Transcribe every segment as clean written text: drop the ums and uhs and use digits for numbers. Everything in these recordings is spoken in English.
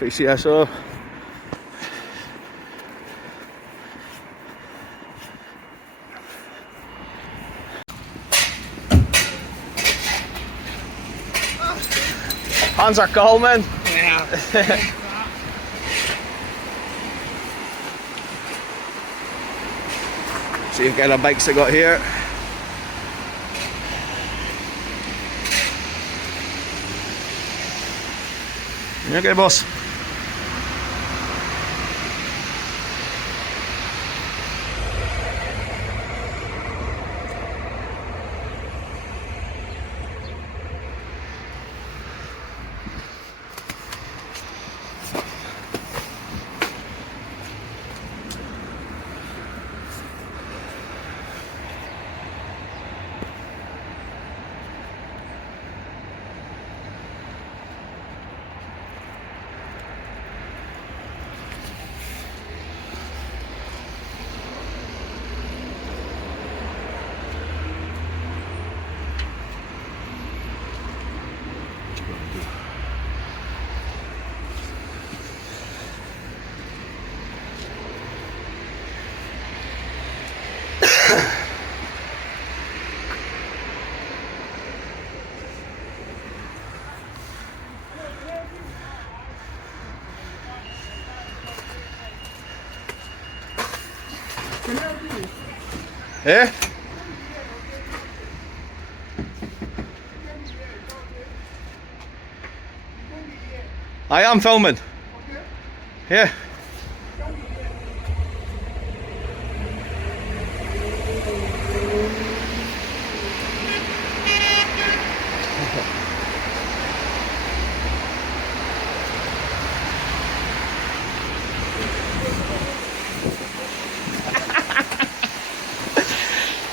PCSO. Hands are cold, man. Yeah. See what kind of bikes they got here. You okay, boss? Eh? I am filming. Yeah.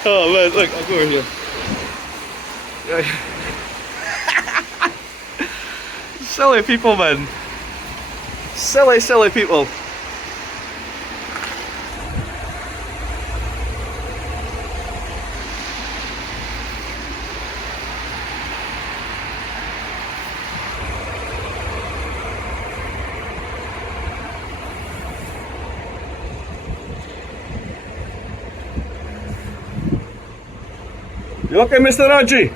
Oh man, look, I'll go over here. Silly people, man. Silly, silly people. You okay, Mr. Raji?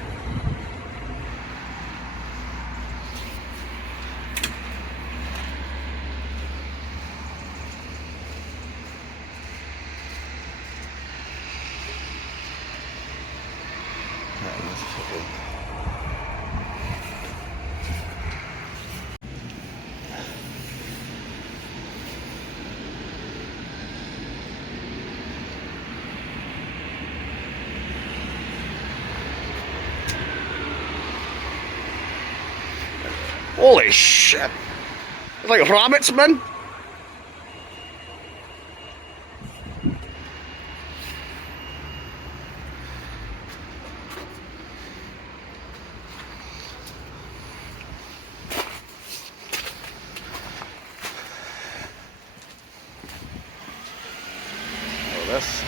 Holy shit! It's like rabbits, man. Oh, this.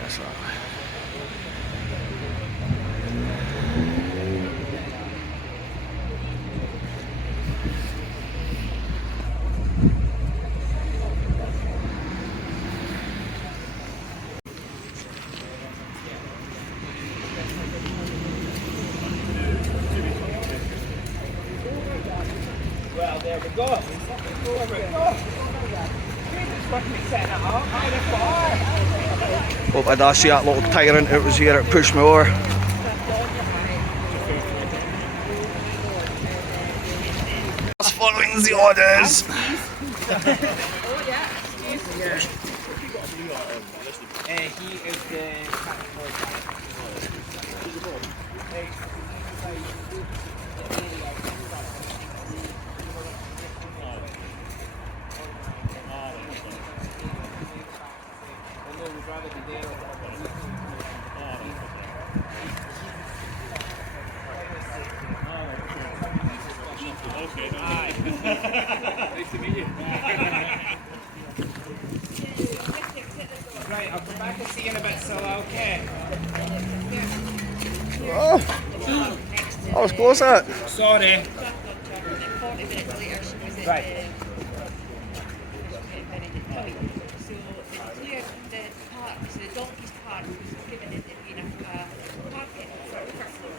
That's all right. Well, there we go. Hope I did see that little tyrant that was here that pushed me over. That's following the know what it is. Oh yeah, excuse me. He is the Nice to meet you. Right, I'll come back and see you in a bit, so okay. Oh, that was close, that. Sorry. 40 minutes later, she was at Right. So it's clear the park, so the donkey's park was given it being a parking for overflow.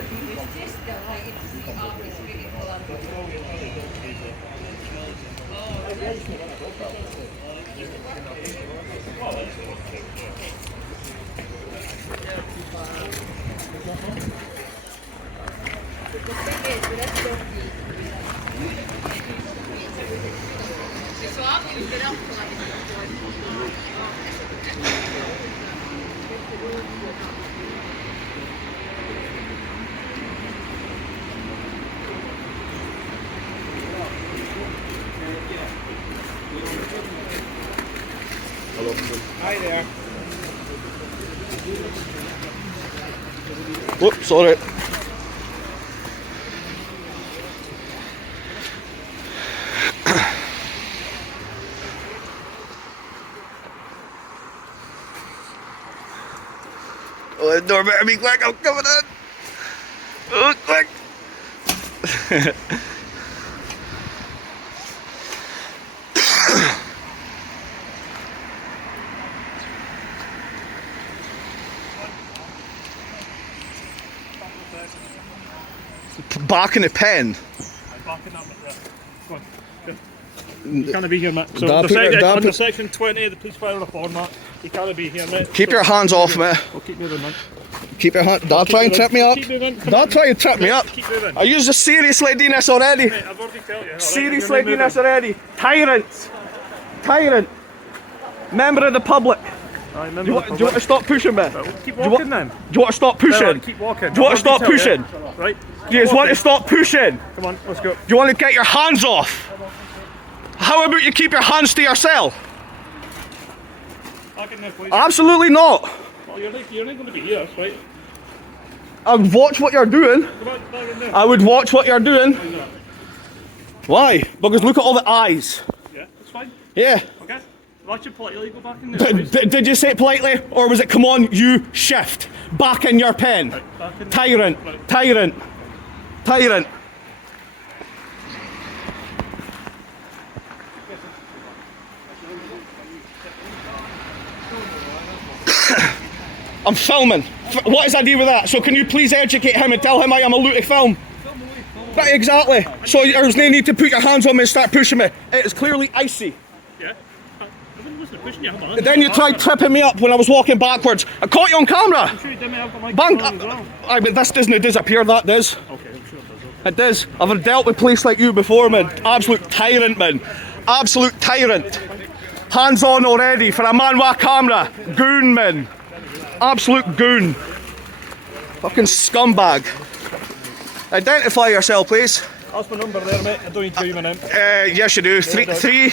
It's just like it's the army beautiful the thing is, with this donkey, so I've used it up till I Hi there. Whoops, sorry. Oh, the door better be quick, I'm coming in. Oh, quick. Back in the pen. I'm backing up there. Come on. You can't be here, mate. So under section 20 of the police fire reform, mate, you can't be here, mate. Keep your hands off me. We'll keep moving, mate. Keep your hand. Don't try and trip me up. Keep moving. Come Don't on. try and trip me up. Keep moving. I used to seriously do this already. Mate, I've already told you. Alright, Seriously you're do moving. this already. Tyrant. Tyrant. Member of the public. Aye, Do you want to stop pushing me? Well, keep Do you walking want- then. Do you want to stop pushing? Alright, keep walking. Do you want to stop I've already told pushing? you. Right. Do you just want to stop pushing? Come on, let's go. Do you want to get your hands off? How about you keep your hands to yourself? Back in there, please. Absolutely not. Well, you're not going to be here, that's right. I would watch what you're doing. Come on, back in there. I would watch what you're doing. Why not? Why? Because look at all the eyes. Yeah, that's fine. Yeah. Okay. Well, I should politely go back in there, please. Did you say it politely? Or was it, come on, you shift? Back in your pen. Right, back in there. Tyrant. Right. Tyrant. Tyrant. I'm filming. What is I do with that? So can you please educate him and tell him I am allowed to film? Right, exactly. So there's no need to put your hands on me and start pushing me. It is clearly icy. Yeah. I didn't listen to pushing you. And then you tried tripping me up when I was walking backwards. I caught you on camera. I'm sure you did, mate. I've got my Bang! camera on as well. Aye, but this doesn't disappear, that does. Okay, I'm sure it does. It does. I've dealt with police like you before, man. Absolute tyrant, man. Absolute tyrant. Hands on already for a man with a camera. Goon, man. Absolute goon. Fucking scumbag. Identify yourself, please. That's my number there, mate. I don't need to give you my name. Yes, you do. Three.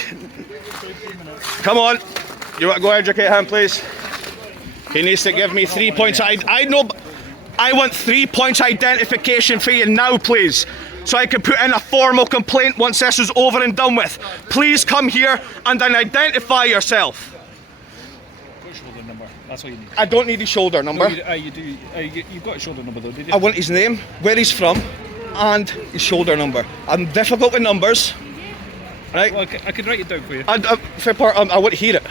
Come on. You want to go educate him, please? He needs to give me 3 points. I know. I want 3 points identification for you now, please. So I can put in a formal complaint once this is over and done with. Please come here and then identify yourself. Shoulder number. That's all you need. I don't need his shoulder number. You do. You've got a shoulder number though, did you? I want his name, where he's from, and his shoulder number. I'm difficult with numbers. Right? Well, I could write it down for you. Fair part, I want to hear it.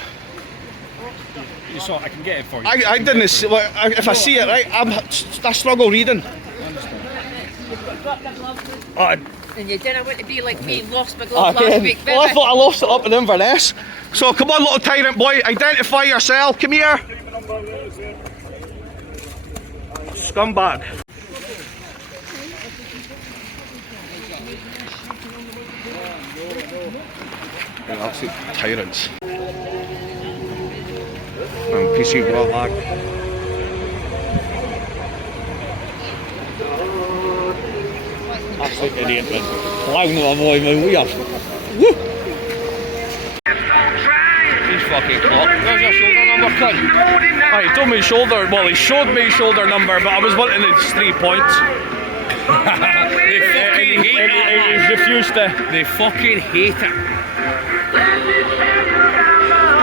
You saw, I can get it for you. I didn't see, well, if I see it, right, I struggle reading. And you didn't want to be like me, lost my glove last Again. week, Well, I baby. thought I lost it up in Inverness. So come on, little tyrant boy, identify yourself. Come here. scumbag. They're absolute tyrants. And PC Gulag. Absolute idiot, man. Loud of a boy, man. We are. Woo! He's fucking clock. Where's your shoulder number, cunt? Oh, he told me shoulder. Well, he showed me shoulder number, but I was wanting his 3 points. He's refused to. They fucking hate it.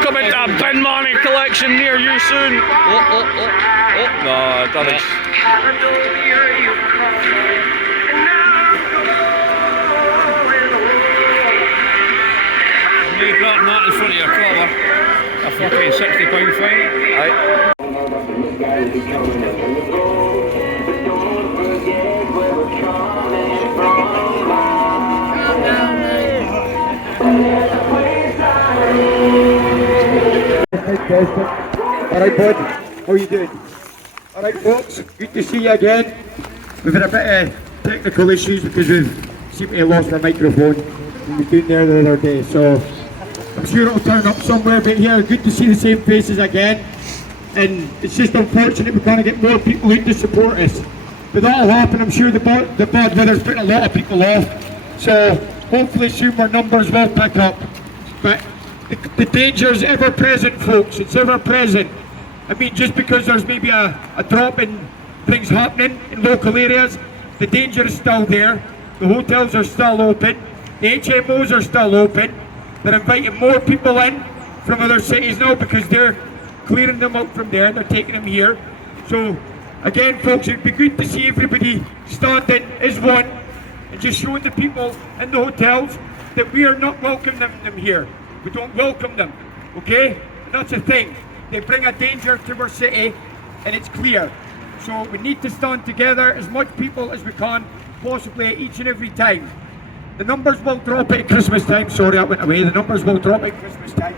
Coming to a bin money collection near you soon. No, that is. You got that in front of your collar. A fucking £60 fine. Aye. Alright, bud, how are you doing? Alright, folks, good to see you again. We've had a bit of technical issues because we've seemed to have lost our microphone we were doing there the other day, so I'm sure it'll turn up somewhere, but here, good to see the same faces again. And it's just unfortunate we're going to get more people in to support us. But that'll happen, I'm sure the bad weather's putting a lot of people off. So hopefully soon our numbers will pick up. But the danger is ever present, folks, it's ever present. I mean, just because there's maybe a drop in things happening in local areas, the danger is still there. The hotels are still open, the HMOs are still open. They're inviting more people in from other cities now because they're clearing them out from there, they're taking them here. So again, folks, it'd be good to see everybody standing as one and just showing the people in the hotels that we are not welcoming them here. We don't welcome them, okay? And that's the thing. They bring a danger to our city, and it's clear. So we need to stand together, as much people as we can, possibly each and every time. The numbers will drop at Christmas time. Sorry, I went away. The numbers will drop at Christmas time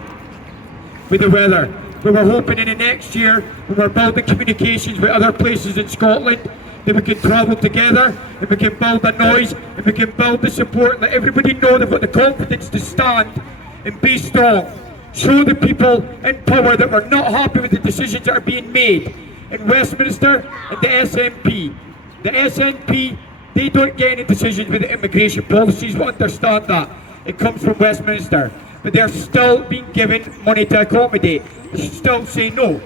with the weather. We were hoping in the next year, when we're building communications with other places in Scotland, that we can travel together, and we can build a noise, and we can build the support, let everybody know they've got the confidence to stand and be strong. Show the people in power that we're not happy with the decisions that are being made in Westminster and the SNP. The SNP, they don't get any decisions with the immigration policies, we understand that. It comes from Westminster. But they're still being given money to accommodate. They should still say no.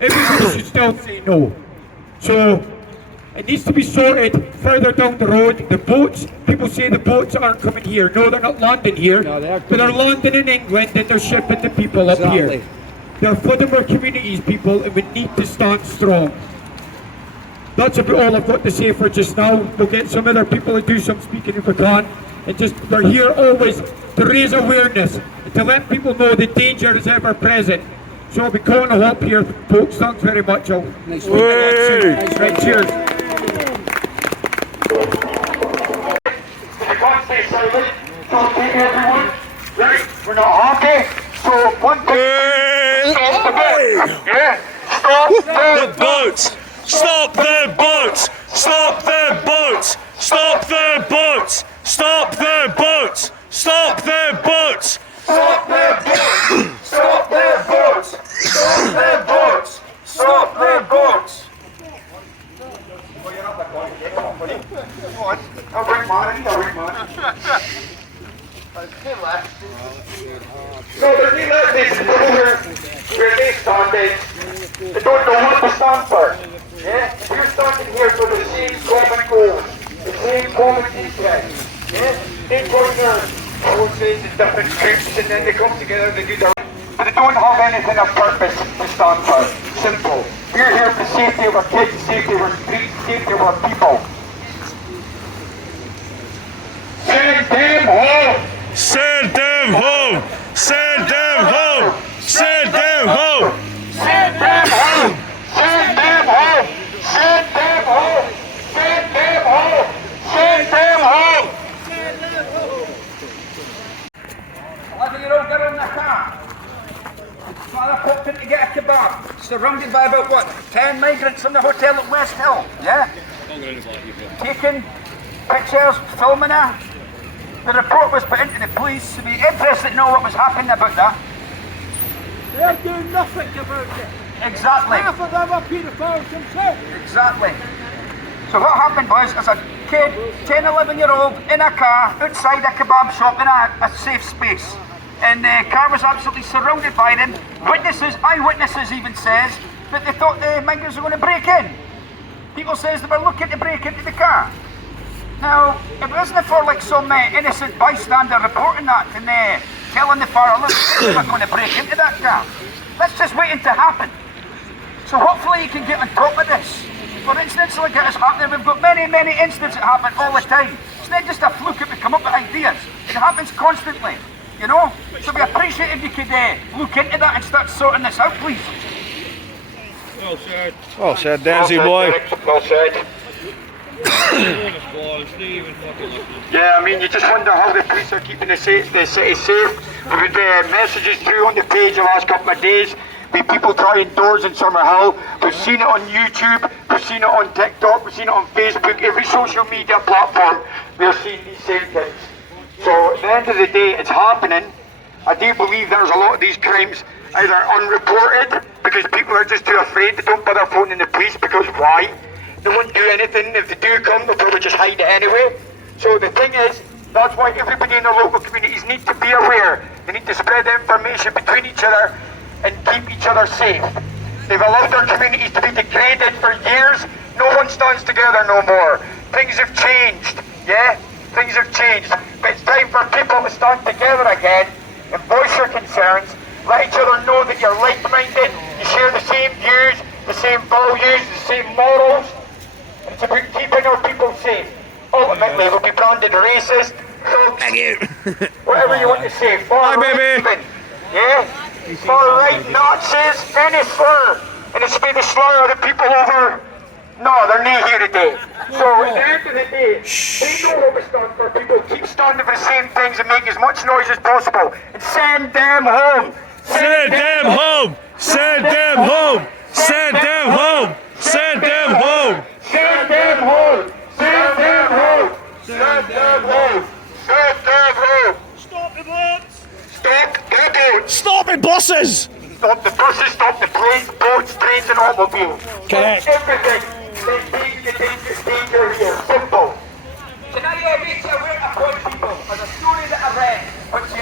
Everybody should still say no. So, it needs to be sorted further down the road. The boats, people say the boats aren't coming here. No, they're not landing here. No, but they're landing in England and they're shipping the people up here. They're flooding our communities, people, and we need to stand strong. That's about all I've got to say for just now. We'll get some other people to do some speaking if we can. And just, we're here always to raise awareness and to let people know the danger is ever present. So I'll be calling a halt here, folks. Thanks very much. Nice right, cheers. Everyone, right? We're not happy. So one thing. Stop the boat. Yeah. Stop the boats. Stop the boats! Stop the boats! Stop the boats! Stop the boats! Stop the boats! Stop the boats! Stop the boats! Stop the boats! Stop the boats! Well, you're not that one. Come on, buddy. Come on. I'll bring mine. So there's new leftists over where they standing. They don't know what to stand for. Yeah? We're standing here for the same common goal, the same common interest. Yeah? They join their own faces, different groups, and then they come together, they do their own. But they don't have anything of purpose to stand for. Simple. We're here for the safety of our kids, safety of our streets, safety of our people. Send them home! Send them home! Send them home! Send them home! Send them home! Send them home! Send them home! Send them home! Send them home! Laten we er ook naar gaan. walked in to get a kebab, surrounded by about, what, 10 migrants from the hotel at West Hill, yeah? Taking pictures, filming her. The report was put into the police to be interested to know what was happening about that. They're doing nothing about it. Exactly. Half of them are paedophiles themselves. Exactly. So what happened was, as a kid, 10, 11-year-old, in a car, outside a kebab shop in a safe space. And the car was absolutely surrounded by them. Witnesses, eyewitnesses even says, that they thought the migrants were going to break in. People says they were looking to break into the car. Now, if it wasn't for like some innocent bystander reporting that and telling the fire, look, they were going to break into that car. That's just waiting to happen. So hopefully you can get on top of this. For incidents like that is happening, we've got many, many incidents that happen all the time. It's not just a fluke if we come up with ideas. It happens constantly, you know? So we appreciate if you could look into that and start sorting this out, please. Well said. Well said, Denzzy boy. Well said. Yeah, I mean, you just wonder how the police are keeping the city safe. We've had messages through on the page the last couple of days with people trying doors in Summerhill. We've seen it on YouTube, we've seen it on TikTok, we've seen it on Facebook, every social media platform, we're seeing these same things. So at the end of the day, it's happening. I do believe there's a lot of these crimes either unreported because people are just too afraid, they don't bother phoning the police because why? They won't do anything. If they do come, they'll probably just hide it anyway. So the thing is, that's why everybody in the local communities need to be aware. They need to spread the information between each other and keep each other safe. They've allowed their communities to be degraded for years. No one stands together no more. Things have changed, yeah? Things have changed. But it's time for people to stand together again and voice your concerns. Let each other know that you're like-minded, you share the same views, the same values, the same morals. It's about keeping our people safe. Ultimately, we'll be branded racist, thugs, whatever you want to say. Far right, even, yeah? Far right, Nazis, any slur. And it's been the slur of the people over. No, they're not here today. So at the end of the day, they know what we stand for. People keep standing for the same things and make as much noise as possible. And send them home. Send them home! Send them home! Send them home! Send them home! Send them home! Send them home! Send them home! Send them home! Stop the boats! Stop the boats! Stop it, buses! Stop the buses, stop the planes, boats, trains and automobiles. Correct. Everything. Maintain the danger here. Simple. Can I make you aware of one people? There's a story that I read, which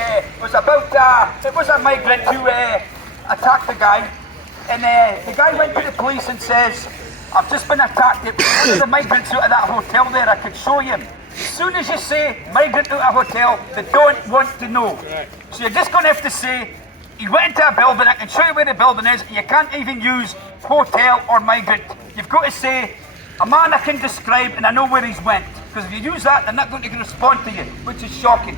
was about, it was a migrant who attacked the guy. And the guy went to the police and says, I've just been attacked. One of the migrants out of that hotel there, I could show you him. As soon as you say migrant out of a hotel, they don't want to know. So you're just going to have to say, he went into a building, I can show you where the building is, and you can't even use hotel or migrant. You've got to say, a man I can describe and I know where he's went. Because if you use that, they're not going to respond to you, which is shocking.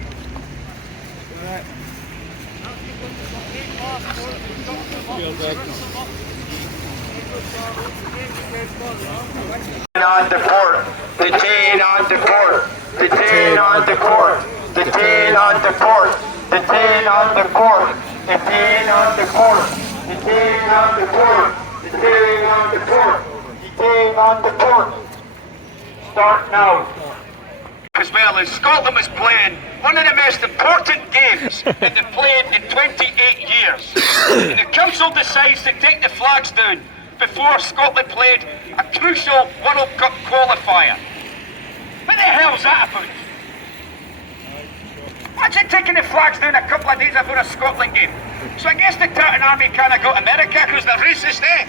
On the court, detain on the court, detain on the court, detain on the court, detain on the court, detain on the court, detain on the court, detain on the court, detain on the court. Start now. As well as Scotland was playing one of the most important games that they've played in 28 years. And the council decides to take the flags down before Scotland played a crucial World Cup qualifier. What the hell's that about? What's it taking the flags down a couple of days before a Scotland game? So I guess the Tartan Army kind of got America because they're racist, eh?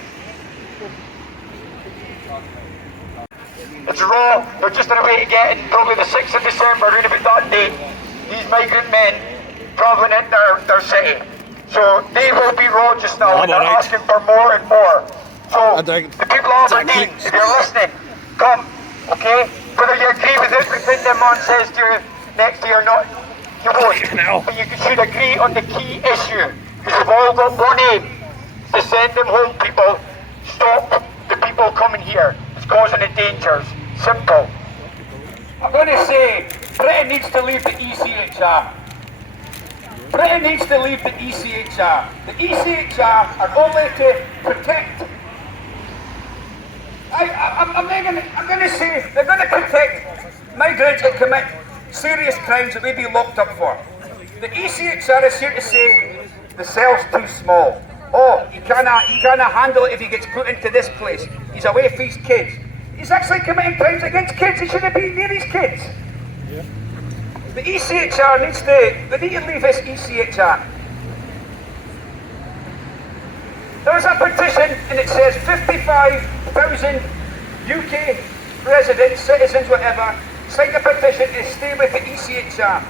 It's raw, they're just on a way to get it, probably the 6th of December, around about that date, these migrant men travelling in their city. So they will be raw just now, and they're asking for more and more. So the people of Aberdeen, if you're listening, come, okay? Whether you agree with everything the man says to you next to you or not, you won't. But you should agree on the key issue, because we've all got one aim, to send them home, people. Stop the people coming here. It's causing the dangers. Simple. I'm going to say, Britain needs to leave the ECHR. Britain needs to leave the ECHR. The ECHR are only to protect. I'm going to say they're going to protect migrants that commit serious crimes that they be locked up for. The ECHR is here to say the cell's too small. Oh, he can't handle it if he gets put into this place. He's away from his kids. He's actually committing crimes against kids. He shouldn't be near his kids. Yeah. The ECHR they need to leave this ECHR. There's a petition and it says 55,000 UK residents, citizens, whatever, signed a petition to stay with the ECHR.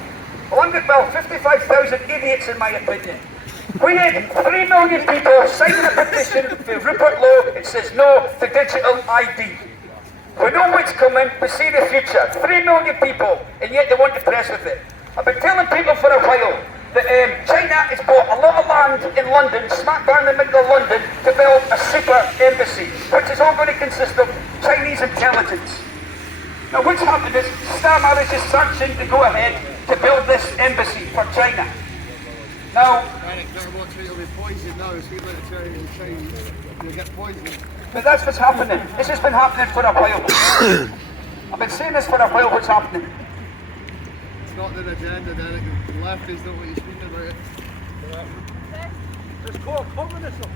55,000 idiots in my opinion. We had 3 million people signing a petition for Rupert Lowe. It says no to digital ID. We know what's coming, we see the future. 3 million people, and yet they want to press with it. I've been telling people for a while that China has bought a lot of land in London, smack bang in the middle of London, to build a super embassy, which is all going to consist of Chinese intelligence. Now what's happened is Starmer has just sanctioned to go ahead to build this embassy for China. Now, but that's what's happening. This has been happening for a while. I've been saying this for a while, what's happening. It's not their agenda, Derek. The leftists don't want you speaking about it. It's called communism.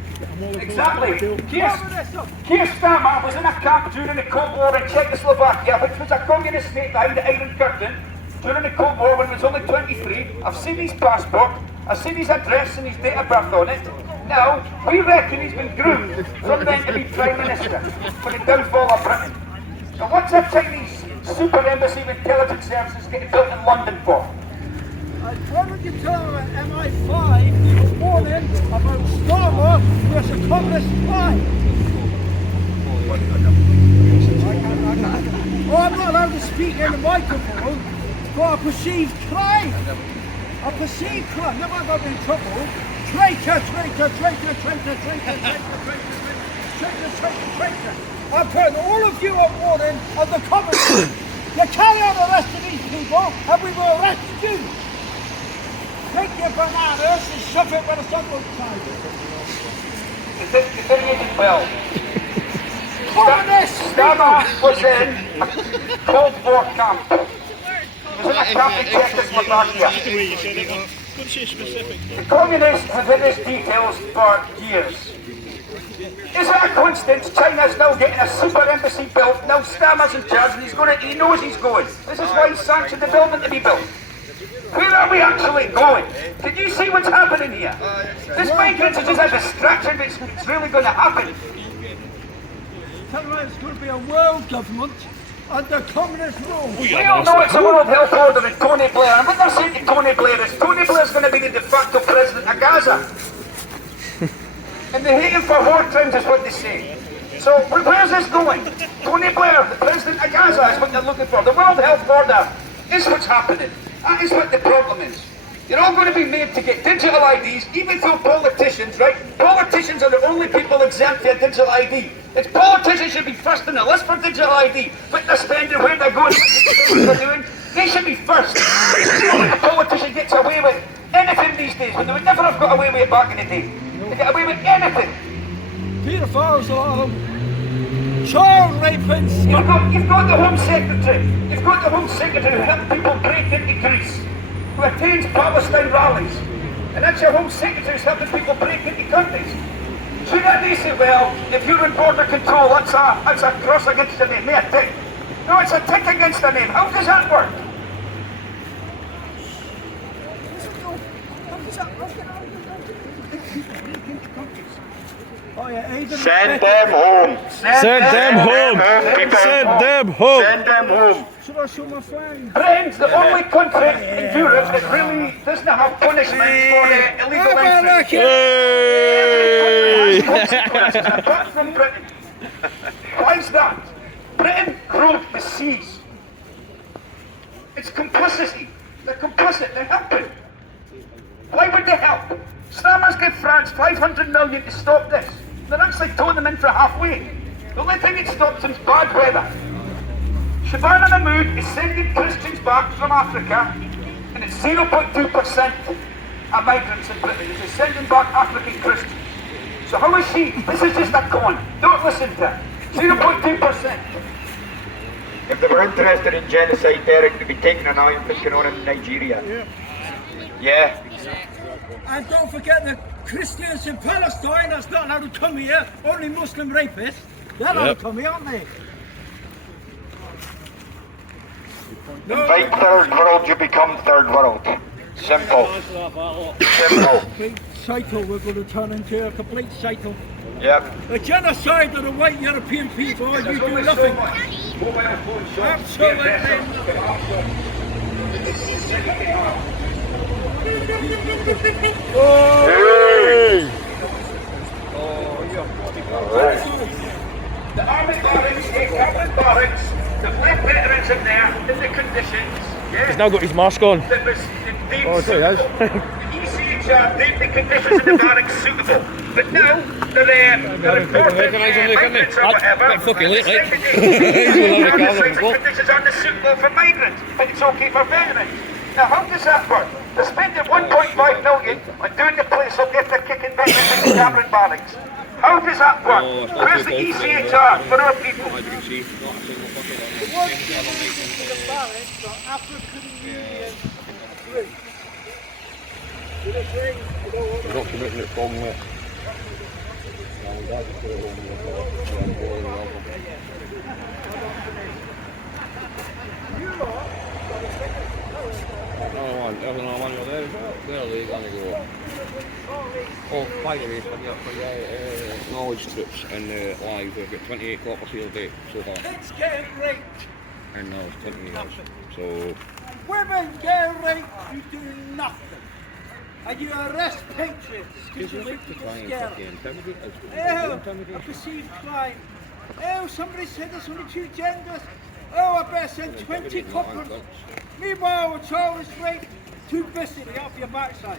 Exactly. Keir Starmer was in a camp during the Cold War in Czechoslovakia, which was a communist state behind the Iron Curtain, during the Cold War when he was only 23. I've seen his passport, I've seen his address and his date of birth on it. Now, we reckon he's been groomed from then to be Prime Minister for the downfall of Britain. Now, what's a Chinese super embassy of intelligence services getting built in London for? Why would you tell them at MI5 you were warning about Starmer was a communist spy? Oh, I'm not allowed to speak in the microphone for a perceived crime. A perceived crime. Never got in trouble. Traitor, traitor, traitor, traitor, traitor, traitor, traitor, traitor, traitor. I'm putting all of you on warning of the communists. You carry on the rest of these people and we will arrest you. Take your bananas and shove it where the sun won't shine. The thing isn't well. Communists! Starmer was in a Cold War camp. He was in a camp in Czechoslovakia. The communists have hidden his details for years. Is it a coincidence China's now getting a super embassy built? Now Starmer's in charge and he knows he's going. This is why he sanctioned the building to be built. Where are we actually going? Can you see what's happening here? This migrants is just a distraction, but it's really going to happen. Tell them it's going to be a world government under communist rule. We all know it's a World Health Order and Tony Blair, and what they're saying to Tony Blair is Tony Blair's going to be the de facto president of Gaza. And they hate him for war crimes is what they say. So where's this going? Tony Blair, the president of Gaza, is what they're looking for. The World Health Order is what's happening. That is what the problem is. You're all going to be made to get digital IDs, even though politicians, right? Politicians are the only people exempt to a digital ID. It's politicians should be first on the list for digital ID, but they're spending where they're going, what they're doing. They should be first. A politician gets away with anything these days, when they would never have got away with it back in the day. They get away with anything. Pedophiles, a lot of them. Child rapists. You've got the Home Secretary. You've got the Home Secretary who helped people break into Greece, who attends Palestine rallies. And that's your Home Secretary who's helping people break into countries. Should they say, well, if you're in border control, that's a cross against the name, a tick. No, it's a tick against the name. How does that work? Send them home. Send them home. Send them home. Send them home. Should I show my friend? Britain's the only country in Europe that really doesn't have punishments for illegal entry. Yay! Consequences apart from Britain. Why is that? Britain ruled the seas. It's complicity. They're complicit. They're helping. Why would they help? Starmer's give France 500 million to stop this. They're actually towing them in for halfway. The only thing it stops them is bad weather. Shaban Mahmoud is sending Christians back from Africa, and it's 0.2%. of migrants in Britain. He's sending back African Christians. So how is she? This is just a con. Don't listen to her. 0.2%. If they were interested in genocide, Derek, they'd be taking an eye on what's going on in Nigeria. Yeah. And don't forget the Christians in Palestine that's not allowed to come here, only Muslim rapists. They're allowed to come here, aren't they? No. Invite third world, you become third world. Simple. Simple. Complete cycle we're going to turn into, a complete cycle. Yep. A genocide of the white European people, you do nothing. Absolutely nothing. The army barracks, the government barracks, the black veterans in there, in the conditions. Yeah, He's now got his mask on. that was deemed Oh, so he has. the ECHR deemed the conditions in the barracks suitable. But now, they're imported migrants or whatever. Fucking late, like. Conditions aren't suitable for migrants, but it's okay for veterans. Now, how does that work? They're spending 1.5 million on doing the place up if they're kicking veterans in the Cameron barracks. How does that work? Where's the ECHR for our people? As you can see, not a single fucking The ones that are leaving the barracks are African Union groups. Do the thing, you know what? We're not committing it wrong, mate. There's another one over there. They're going to go. Oh, by the way, for the knowledge trips and live, we've got 28 Copperfield Day so far. Kids getting raped. And now it's 20 years. So, Women getting raped, you do nothing. And you arrest patriots because you make people scared. Oh, a perceived crime. Oh, somebody said there's only two genders. Oh, I better send 20 coppers. Meanwhile, a child is raped, too busy to off your backsides.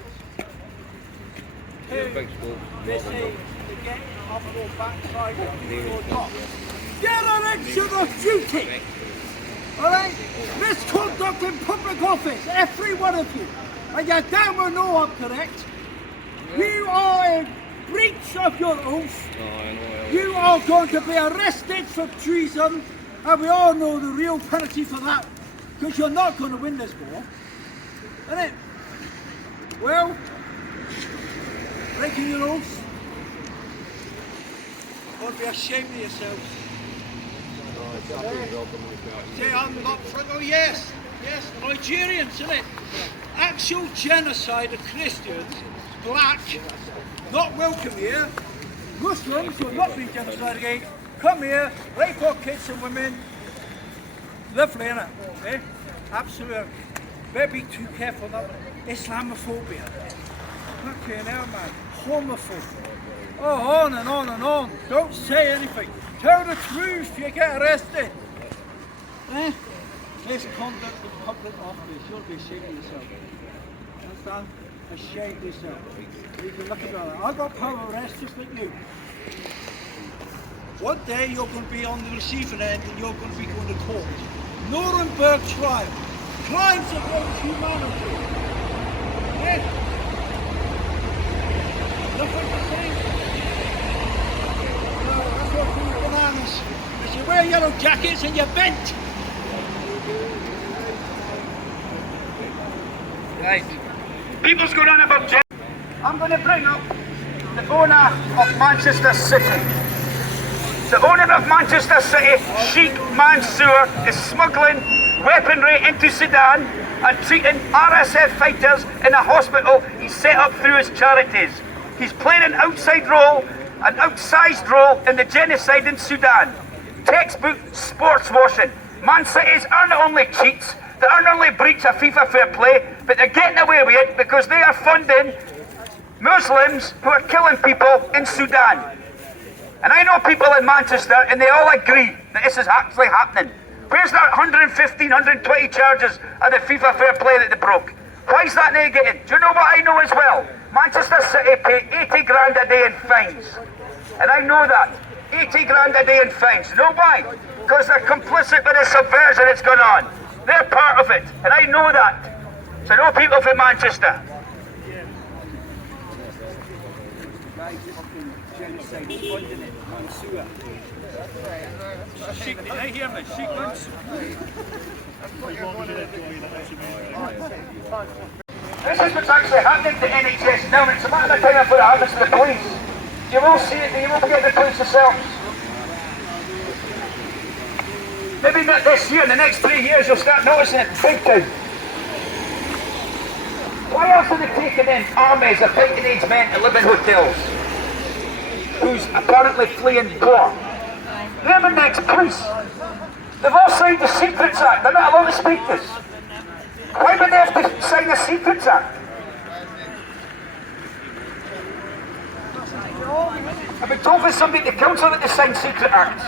They say to get off your backside and your top. Get an inch of duty! Alright? Misconduct in public office, every one of you. And you're damn well know I'm correct. You are in breach of your oath. You are going to be arrested for treason, and we all know the real penalty for that, because you're not going to win this war. Isn't it? Well, breaking your oath. Don't be ashamed of yourselves. Say I'm not front. Oh yes, yes, Nigerians, isn't it? Actual genocide of Christians, black, not welcome here. Muslims will not be genocide against. Come here, rape our kids and women. Lovely, innit? Eh? Absolutely. Better be too careful of that. Islamophobia. Fucking hell, man. Homophobia. Oh, on and on and on. Don't say anything. Tell the truth, you get arrested. Eh? Misconduct in public office. You'll be ashamed of yourself. Understand? Ashamed of yourself. You can look at that. I've got power of arrest just like you. One day you're going to be on the receiving end and you're going to be going to court. Nuremberg trial. Crimes against humanity. Eh? Nothing to say. No, that's what we bananas. Because you wear yellow jackets and you're bent. Right. People's going on about gen. I'm going to bring up the owner of Manchester City. The owner of Manchester City, Sheikh Mansour, is smuggling weaponry into Sudan and treating RSF fighters in a hospital he set up through his charities. He's playing an outsized role in the genocide in Sudan. Textbook sports washing. Man Cities aren't only cheats, they aren't only breach of FIFA fair play, but they're getting away with it because they are funding Muslims who are killing people in Sudan. And I know people in Manchester and they all agree that this is actually happening. Where's that 115, 120 charges of the FIFA fair play that they broke? Why is that negative? Do you know what I know as well? Manchester City pay 80 grand a day in fines. And I know that. 80 grand a day in fines. You know why? Because they're complicit with the subversion that's gone on. They're part of it. And I know that. So no people from Manchester. guys fucking genocide funding it on sewer. Sheik, did I hear me? Sheik once. This is what's actually happening to NHS now. It's a matter of time before it happens to the police. You will see it, you will get the police yourselves. Maybe not this year, in the next 3 years you'll start noticing it big time. Why else are they taking in armies of fighting age men to live in hotels? Who's apparently fleeing war? They're the next police. They've all signed the Secrets Act, they're not allowed to speak this. Why would they have to sign the Secrets Act? I've been told by somebody at the council that they signed Secret Acts.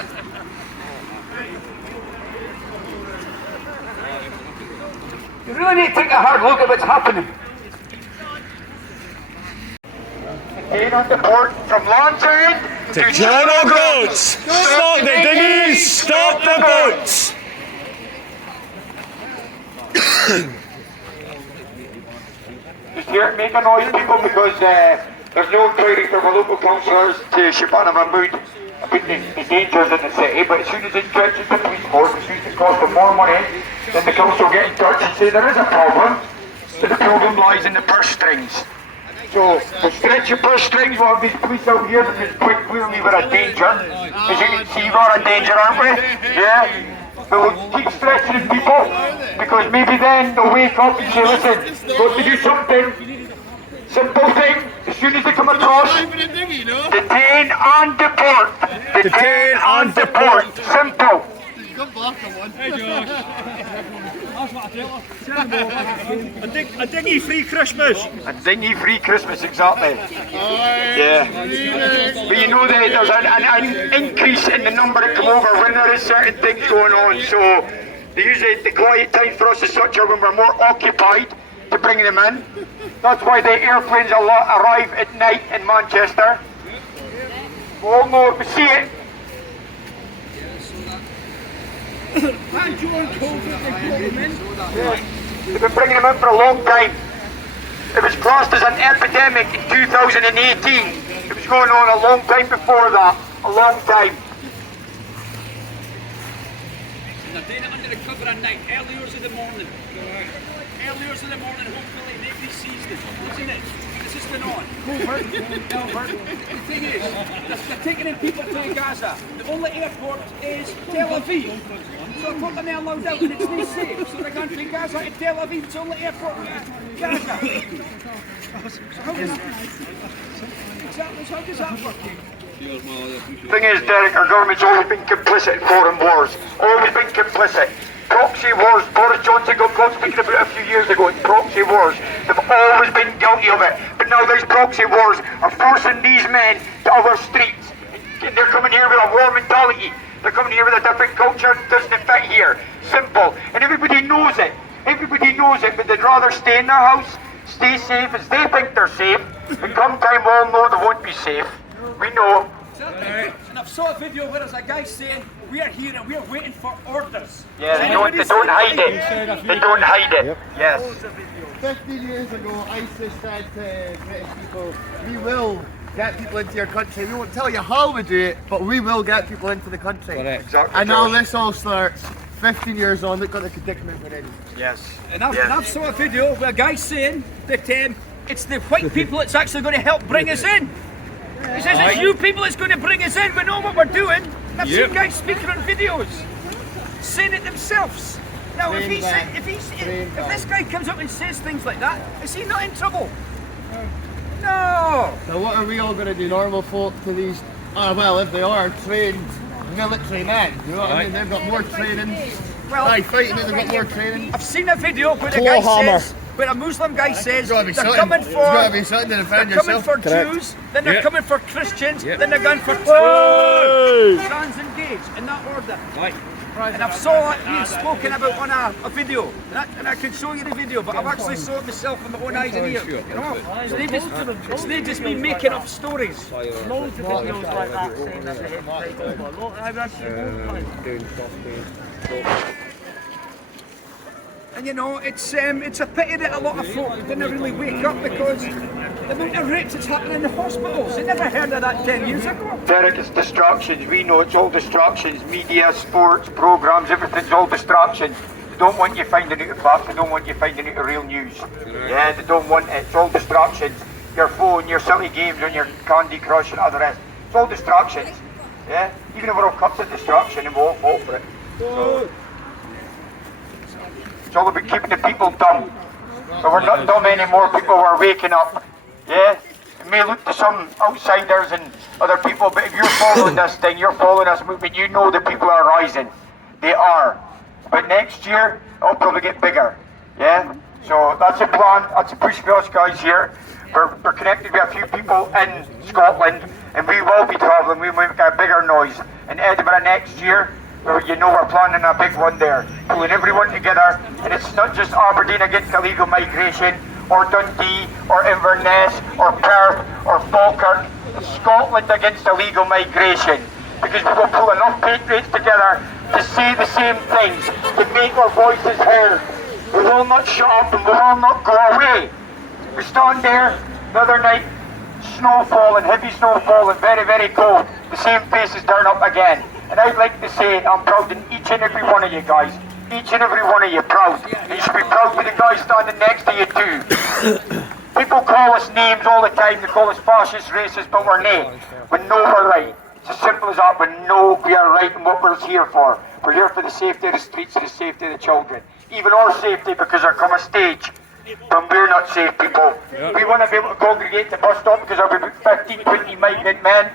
You really need to take a hard look at what's happening. Again on the board from Longtown To John O'Groats! Stop the dinghies! Stop the boats! Just here, make a noise, people, because there's no training from our local councillors to Shabana Mahmood about the dangers in the city, but as soon as it stretches the police force, as soon as it costs them more money, then the council get in touch and say there is a problem, but the problem lies in the purse strings. So, to stretch your purse strings, we'll have these police out here because quite clearly we're a danger. As you can see, we're a danger, aren't we? Yeah. But we'll keep stretching people because maybe then they'll wake up and say, listen, got to do something. Simple thing, as soon as they come across, detain and deport. Detain and deport. Simple. A dinghy-free Christmas. A dinghy-free Christmas, exactly. Yeah. But you know that there's an increase in the number that come over when there is certain things going on. So usually the quiet time for us is such when we're more occupied to bring them in. That's why the airplanes arrive at night in Manchester. We all know, we see it. And during COVID, they brought them in. They've been bringing them in for a long time. It was classed as an epidemic in 2018. It was going on a long time before that. A long time. And they're doing it under the cover of night, early hours of the morning. Early hours of the morning, hopefully nobody sees them. Isn't it? This is going on. The thing is, they're taking in people from Gaza. The only airport is Tel Aviv. So of course they're allowed out and it's not safe. So they're going from Gaza to Tel Aviv. It's the only airport in Gaza. So how does that work? The thing is, Derek, our government's always been complicit in foreign wars. Always been complicit. Proxy wars, Boris Johnson got caught speaking about it a few years ago, proxy wars. They've always been guilty of it. But now these proxy wars are forcing these men to our streets. And they're coming here with a war mentality. They're coming here with a different culture that doesn't fit here. Simple. And everybody knows it. Everybody knows it, but they'd rather stay in their house, stay safe as they think they're safe. And come time we all know they won't be safe. We know. And I've saw a video where there's a guy saying, we're here and we're waiting for orders. Yeah, they don't hide it. They don't hide it. Yep. Yes. 50 years ago, ISIS said to British people, we will get people into your country. We won't tell you how we do it, but we will get people into the country. Exactly. And now this all starts 15 years on, look at the predicament we're in. Yes. And I've saw a video where a guy's saying that it's the white people that's actually going to help bring us in. He says it's you people that's going to bring us in. We know what we're doing. And I've seen guys speaking on videos, saying it themselves. Now, if this guy comes up and says things like that, is he not in trouble? No. So what are we all going to do, normal folk, to these, well, if they are trained military men, you know what I mean? They've got more training. Well, fighting it, they've got more training. I've seen a video where the guy says, where a Muslim guy says they're coming for Jews, then they're coming for Christians, then they're going for trans and gays, in that order. Right. And I've saw it being spoken about on a video, and I can show you the video, but I've actually saw it myself with my own eyes and ears. You know? So they just been making up stories. Loads of videos like that saying that they hate people. Look, I've actually And you know, it's a pity that a lot of folk didn't really wake up because the amount of rapes that's happening in the hospitals. They never heard of that 10 years ago. Derek, it's distractions. We know it's all distractions. Media, sports, programmes, everything's all distractions. They don't want you finding out the facts. They don't want you finding out the real news. Yeah, they don't want it. It's all distractions. Your phone, your silly games on your Candy Crush and all the rest. It's all distractions. Yeah, even if we're all cups of distraction and we all fall for it. So, it's all about keeping the people dumb. So we're not dumb anymore, people are waking up. Yeah? It may look to some outsiders and other people, but if you're following this thing, you're following this movement, you know that people are rising. They are. But next year, it'll probably get bigger. Yeah? So that's a plan, that's a push for us guys here. We're connected with a few people in Scotland, and we will be travelling, we will make a bigger noise. In Edinburgh next year, you know we're planning a big one there, pulling everyone together, and it's not just Aberdeen against illegal migration, or Dundee, or Inverness, or Perth, or Falkirk. It's Scotland against illegal migration, because we will pull enough patriots together to say the same things, to make our voices heard. We will not shut up and we will not go away. We stand there the other night, snow falling, heavy snow falling, very, very cold. The same faces turn up again. And I'd like to say I'm proud in each and every one of you guys. Each and every one of you proud. And you should be proud with the guys standing next to you too. People call us names all the time. They call us fascist, racist, but we're not. We know we're right. It's as simple as that. We know we are right and what we're here for. We're here for the safety of the streets and the safety of the children. Even our safety, because there come a stage when we're not safe, people. We want to be able to congregate at the bus stop because there'll be about 15, 20 migrant men.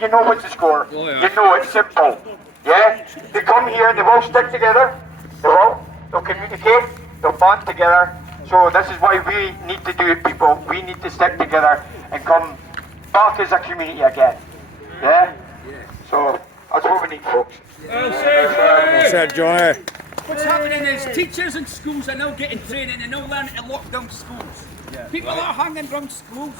You know what's the score. You know it's simple. Yeah? They come here and they all stick together. They'll communicate, they'll band together. So this is why we need to do it, people. We need to stick together and come back as a community again. Yeah? So that's what we need, folks. Said Johnny. What's happening is teachers and schools are now getting training and now learning to lock down schools. People are hanging around schools.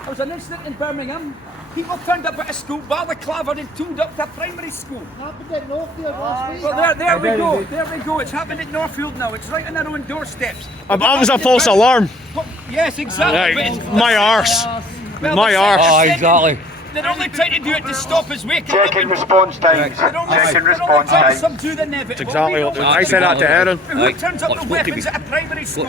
There was an incident in Birmingham. People turned up at a school, balaclava and tuned up to a primary school. Happened at Northfield last week. Well, there we go. There we go. It's happened at Northfield now. It's right on our own doorsteps. That was a false alarm. Yes, exactly. Right. My arse. Well, My arse. Oh, exactly. They're only trying to do it to stop us waking up. Checking response times. Checking response Trying to times. subdue the inevitable. That's exactly what I said that to Aaron. Who turns up with weapons at a primary school?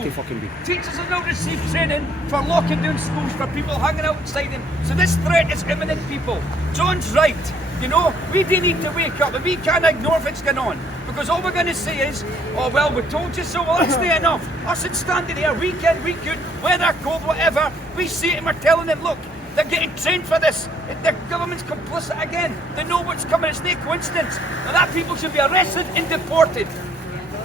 Teachers have now received training for locking down schools for people hanging outside them. So this threat is imminent, people. John's right. You know, we do need to wake up and we can't ignore what's going on. Because all we're going to say is, oh well, we told you so, well that's not enough. Us and standing there week in, week out, weather, cold, whatever, we see it and we're telling them, look, they're getting trained for this. The government's complicit again. They know what's coming. It's no coincidence. Now that people should be arrested and deported.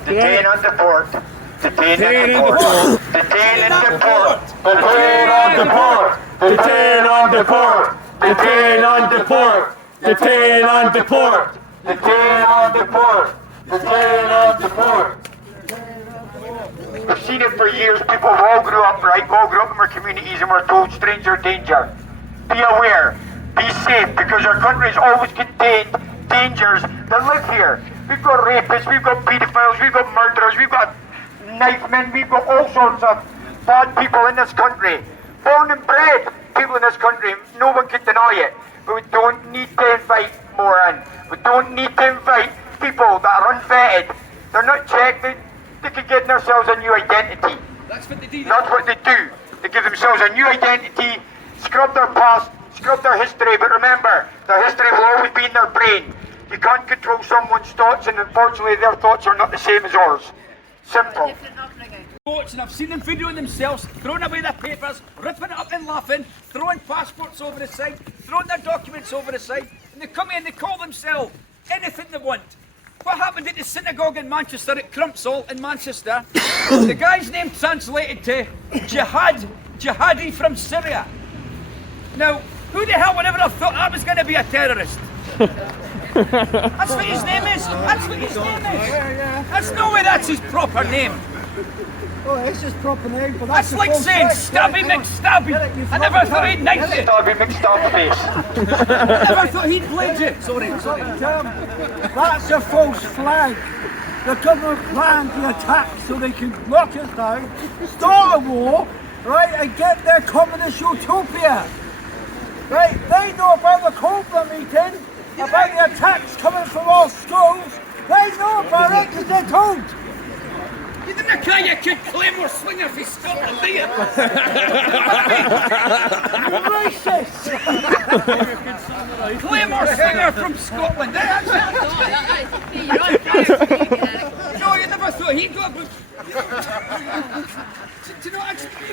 Detain and deport. Detain and deport. Detain and deport. Detain and deport. Detain and deport. Detain and deport. Detain and deport. Detain and deport. Detain and deport. We've seen it for years. People have all grew up, right? We all grew up in our communities and we're told stranger danger. Be aware. Be safe, because our country has always contained dangers that live here. We've got rapists, we've got paedophiles, we've got murderers, we've got knife men, we've got all sorts of bad people in this country. Born and bred people in this country. No one can deny it. But we don't need to invite more in. We don't need to invite people that are unvetted. They're not checked. They can give themselves a new identity. That's what they do. That's what they do. They give themselves a new identity, scrub their past, scrub their history, but remember, their history will always be in their brain. You can't control someone's thoughts, and unfortunately their thoughts are not the same as ours. Simple. And I've seen them videoing themselves, throwing away their papers, ripping it up and laughing, throwing passports over the side, throwing their documents over the side, and they come in and they call themselves anything they want. What happened at the synagogue in Manchester, at Crumpsall in Manchester? The guy's name translated to jihadi from Syria. Now, who the hell would ever have thought that was going to be a terrorist? That's what his name is. That's what his name is. That's no way that's his proper name. Oh, it's his proper name, but That's like saying Stabby McStabby. I never thought he'd knife it. Stabby McStabface. I never thought he'd blade it. Sorry. That's a false flag. the government planned the attack so they can lock us down, start a war, right, and get their communist utopia. Right, they know about the Cobra meeting, about the attacks coming from all schools. They know about it because they're told. You didn't call your kid Claymore Swinger from Scotland, do you? You're racist. Claymore Swinger from Scotland. No, you never thought he'd got. Do you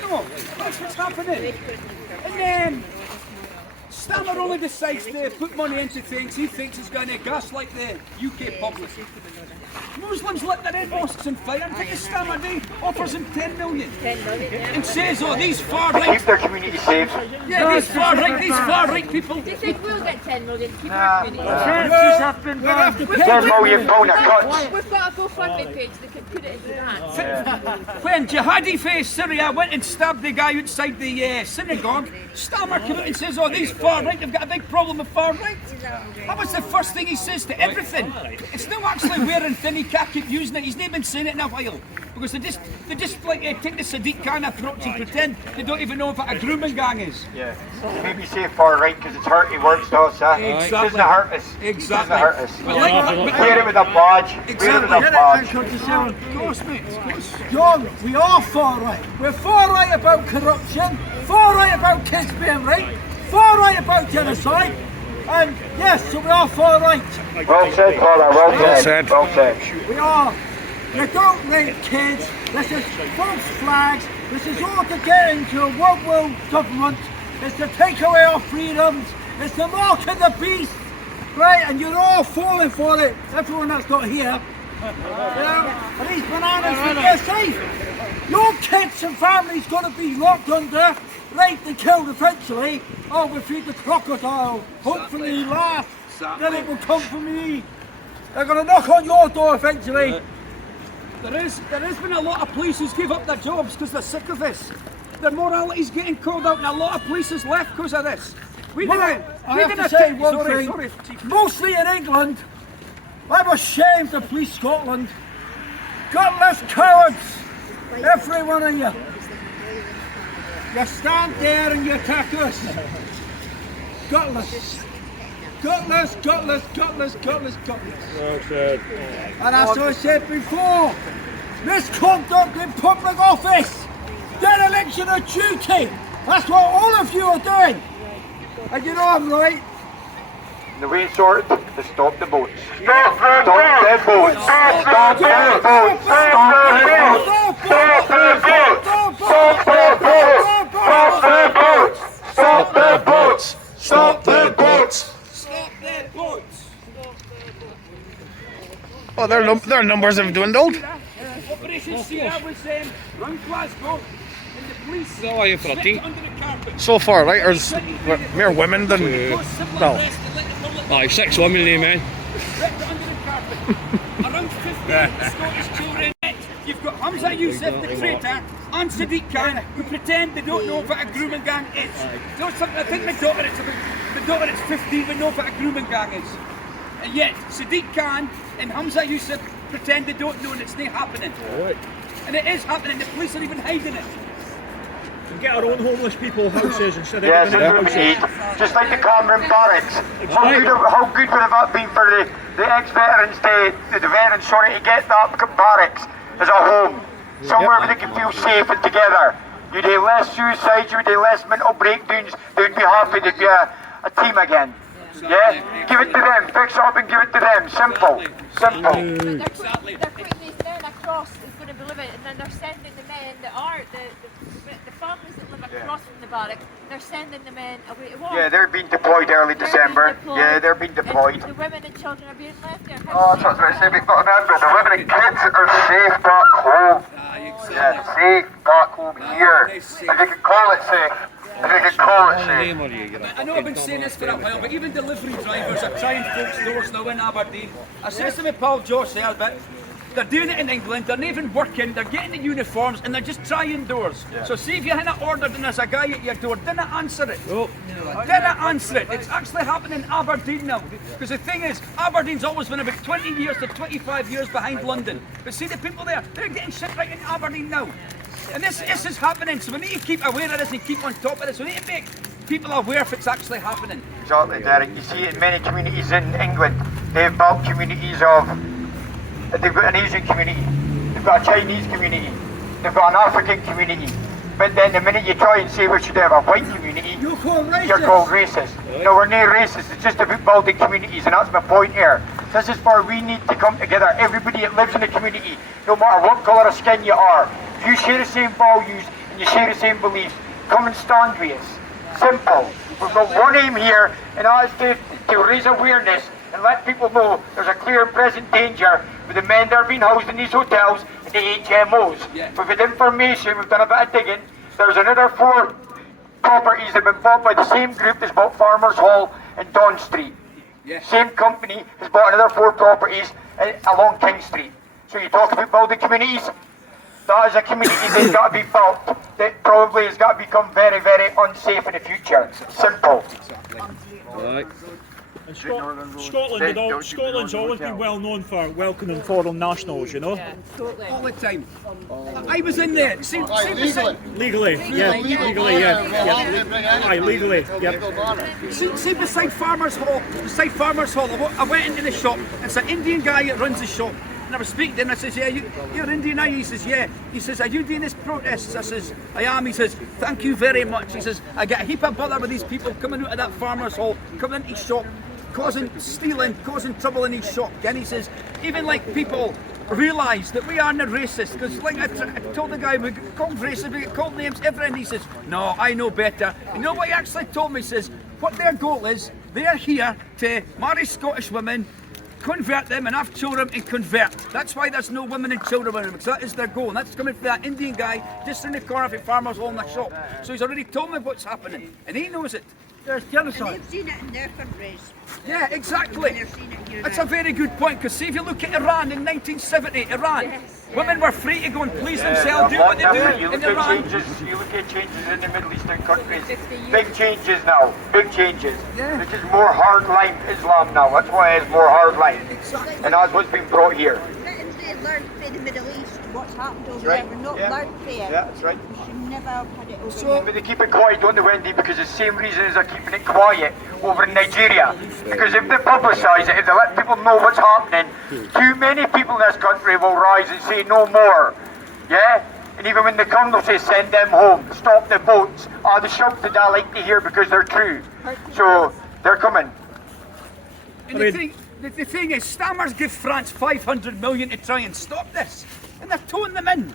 know that's what's happening? And then Stammer only decides to put money into things he thinks is going to gaslight the UK public. Muslims let their head mosques on fire and take a Stammer Day offers them 10 million. 10 million, yeah. And says, oh, these far right. Keep their community safe. Yeah, these far right people. Do you think we'll get 10 million to keep our community? Churches have been banned. £10 million cuts. We've got a GoFundMe page that can put it into that. When jihadi face Syria went and stabbed the guy outside the synagogue, Stammer came out and says, oh, these far right have got a big problem with far right. That was the first thing he says to everything. It's not actually wearing thin, he can't keep using it. He's not been saying it in a while. Because they just like take the Sadiq Khan approach and pretend they don't even know what a grooming gang is. Yeah. Maybe say far right because it's hurting words to us, huh? Exactly. It doesn't hurt us. Exactly. It doesn't hurt us. But Wear it with a badge. Wear it with a badge. Of course, mate. Of course. John, we are far right. We're far right about corruption, far right about kids being raped, far right about genocide, and yes, so we are far right. Well said, Paula. Well said. Well said. We are. You don't rape kids. This is false flags. This is all to get into a one world government. It's to take away our freedoms. It's the mark of the beast. Right, and you're all falling for it. Everyone that's not here. You know, and these bananas think they're safe. Your kids and families got to be locked under, raped and killed eventually. Oh, we feed the crocodile. Hopefully laugh. Then it will come for me. They're going to knock on your door eventually. There has been a lot of police who's give up their jobs because they're sick of this. Their morality's getting called out and a lot of police has left because of this. I have to say one thing, mostly in England, I'm ashamed of Police Scotland. Gutless cowards, every one of you. You stand there and you attack us. Gutless. Gutless, gutless, gutless, gutless, gutless. Okay. And as I said before, misconduct in public office, dereliction of duty, that's what all of you are doing. And you know I'm right. The way it's sorted to stop the boats. Stop the boats! Stop the boats! Stop the boats! Stop the boats! Stop the boats! Stop the boats! Stop their boats! Oh, their numbers have dwindled. Operation Sierra was round Glasgow, and the police No, I am for a swept tea. it under the carpet. So far, right? There's more women than well. Aye, 6 women there, man. Swept it under the carpet. Around 50 Scottish children. You've got Hamza Youssef, the traitor, and Sadiq Khan, who pretend they don't know what a grooming gang is. I think my daughter is 15, would know what a grooming gang is. And yet, Sadiq Khan and Hamza Youssef pretend they don't know and it's not happening. And it is happening, the police are even hiding it. And get our own homeless people houses instead of Yes, giving that's them what we houses. need. Just like the Cameron barracks. How good would have that been for the ex-veterans, the veterans, to get that barracks as a home? Somewhere where they can feel safe and together. You'd have less suicides, you'd have less mental breakdowns, they'd be happy, they'd be a team again. Yeah? Give it to them, fix it up and give it to them. Simple. Simple. They're putting these men across who's going to be living, and then they're sending the men that are the families that live across from the barracks. They're sending the men away to war. Yeah, they're being deployed early December. Yeah, they're being deployed. And the women and children are being left there. Oh, that's what I was about to say. We've got to remember, the women and kids are safe back home. Yeah, safe back home here. If you can call it safe. If you can call it safe. I know I've been saying this for a while, but even delivery drivers are trying folks' doors now in Aberdeen. I says to my pal Josh there, but They're doing it in England, they're not even working, they're getting the uniforms and they're just trying doors. So see if you haven't ordered and there's a guy at your door, didn't answer it. Didn't answer it. It's actually happening in Aberdeen now. Because the thing is, Aberdeen's always been about 20 years to 25 years behind London. But see the people there, they're getting shit right in Aberdeen now. And this is happening, so we need to keep aware of this and keep on top of this. We need to make people aware if it's actually happening. Exactly, Derek. You see it in many communities in England. They've built communities of... They've got an Asian community. They've got a Chinese community. They've got an African community. But then the minute you try and say we should have a white community, you're called racist. No, we're not racist. It's just about building communities, and that's my point here. This is where we need to come together. Everybody that lives in the community, no matter what colour of skin you are, if you share the same values and you share the same beliefs, come and stand with us. Simple. We've got one aim here, and that is to raise awareness and let people know there's a clear and present danger with the men that are being housed in these hotels and the HMOs. We've had information, we've done a bit of digging. There's another 4 properties that have been bought by the same group that's bought Farmers Hall and Don Street. Same company has bought another 4 properties along King Street. So you talk about building communities, that is a community that's got to be built that probably has got to become very, very unsafe in the future. Simple. Right. And Scotland's always been well known for welcoming foreign nationals, you know? Yeah, totally. All the time. I was in there. Legally, See beside Farmers Hall, I went into the shop, it's an Indian guy that runs the shop. And I was speaking to him, I says, yeah, you're Indian, are you? He says, yeah. He says, are you doing this protest? I says, I am. He says, thank you very much. He says, I get a heap of bother with these people coming out of that Farmers Hall, coming into his shop, causing trouble in his shop. And he says, even like people realise that we aren't racist, because like I told the guy, we get called racist, we get called names, everything. He says, no, I know better. You know what he actually told me? He says, what their goal is, they are here to marry Scottish women, convert them and have children and convert. That's why there's no women and children with them, because that is their goal. And that's coming from that Indian guy just in the corner of the Farmers Hall in the shop. So he's already told me what's happening, and he knows it. There's genocide. And they've seen it in their countries. Yeah, exactly. That's a very good point, because see if you look at Iran in 1970, women were free to go and please themselves, do what they do in Iran. You look at changes in the Middle Eastern countries, big changes now, big changes. Which is more hardline Islam now, that's why it's more hardline. And that's what's been brought here. They learned to pay the Middle East what's happened over there. We're not learned to pay it. Yeah, that's right. We should never have had it over here. But they keep it quiet, don't they, Wendy? Because the same reason as they're keeping it quiet over in Nigeria. Because if they publicise it, if they let people know what's happening, too many people in this country will rise and say no more. Yeah? And even when they come, they'll say send them home, stop the boats. The shouts that I like to hear because they're true. So they're coming. And the thing is, Stammers give France 500 million to try and stop this, and they're towing them in.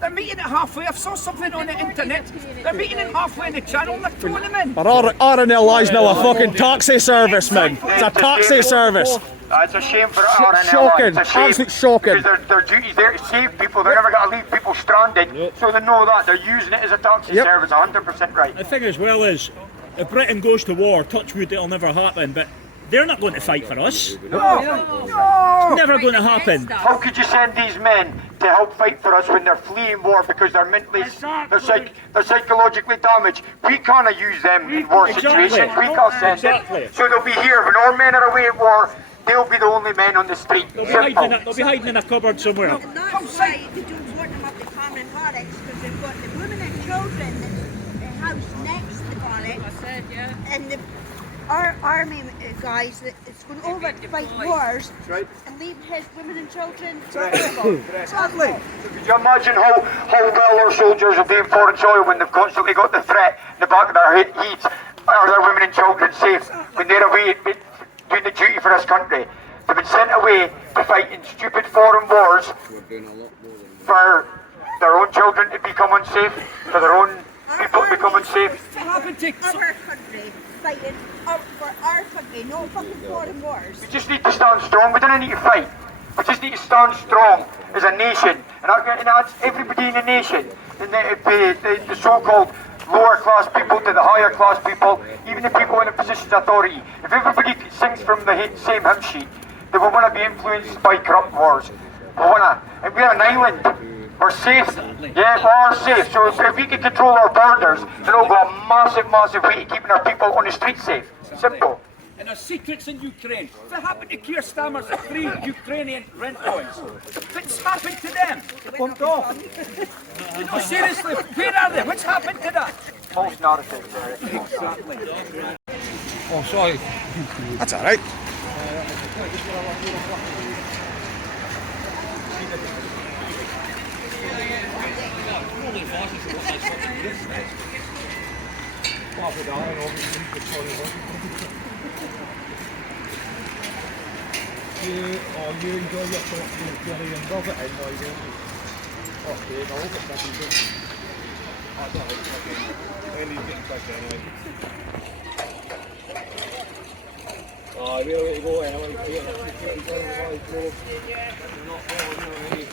They're meeting it halfway. I saw something on the internet. They're meeting it halfway in the channel and they're towing them in. But RNL is now a fucking taxi service, man. It's a taxi service. It's a shame for RNL. Shocking. Absolutely shocking. Because their duty's there to save people. They're never going to leave people stranded. So they know that. They're using it as a taxi service, 100% right. The thing as well is, if Britain goes to war, touch wood, it'll never happen, but they're not going to fight for us. No. It's never going to happen. How could you send these men to help fight for us when they're fleeing war because they're mentally, they're psychologically damaged? We can't use them in war situations. We can't send them. So they'll be here. When our men are away at war, they'll be the only men on the street. They'll be hiding in a cupboard somewhere. And that's why they don't want them up the common barracks, because they've got the women and children in the house next to the barracks. And our army guys it's going over to fight wars and leave his women and children vulnerable. Exactly. Could you imagine how well our soldiers will be in foreign soil when they've constantly got the threat in the back of their heads? Are their women and children safe when they're away doing the duty for this country? They've been sent away to fight in stupid foreign wars for their own children to become unsafe, for their own people to become unsafe. Our country fighting for our country, no fucking foreign wars. We just need to stand strong. We don't need to fight. We just need to stand strong as a nation. And that's everybody in the nation. And the so-called lower class people to the higher class people, even the people in a position of authority. If everybody sings from the same hymn sheet, they will want to be influenced by corrupt wars. And we're an island. We're safe. Yeah, we are safe. So if we can control our borders, then we'll go a massive, massive way to keeping our people on the street safe. Simple. And there's secrets in Ukraine. What happened to Keir Starmer's 3 Ukrainian rent boys? What's happened to them? Bumped off. No, seriously, where are they? What's happened to that? False narrative. Exactly. Oh, sorry. That's all right. You enjoy your talk to Billy and Robert and why don't you? Okay, no, but that's good. I don't know, Andy's getting back anyway. I really want to go and I want to get it.